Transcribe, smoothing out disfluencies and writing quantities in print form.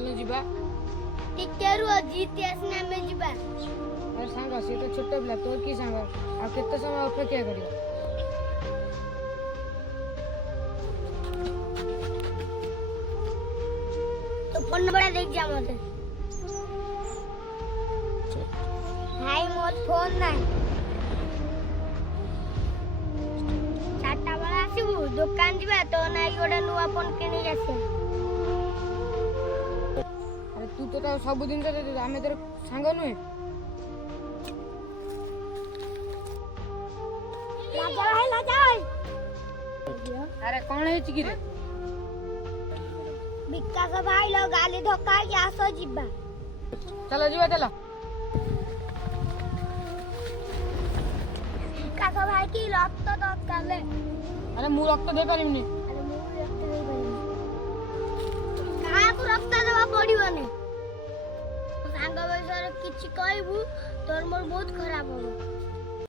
ଚାଲୁ ଯିବା। ଟିକେ ରୁହ ଜିତି ଆସିନେ ଆମେ ଯିବା। ଆରେ ସାଙ୍ଗ ସେ ତ ଛୋଟ ପିଲା ତୋର କି ସାଙ୍ଗ ଆଉ କେତେ ସମୟ ଅପେକ୍ଷା କରିବ? तो फोन नंबर देख जा मते भाई मोर फोन नाही चारटा बेला आसीबु दुकान जिबा तो नाही गोटे नुआ फोन किनी आसे। अरे तू तो सब दिन आम तोर सांग नुहे। लाजा भाई अरे कौन है कि रे? विकास भाई लो गाली धक्का के आसो जिबा। चलो जीवा चलो। विकास भाई की रक्त दरकार ले। अरे मु रक्त दे पारिमनी। अरे मु रक्त दे पारिमनी काहा को रक्त देबा पड़िबने सांग बयसर किछि कहबू तोर मोर बहुत खराब हो।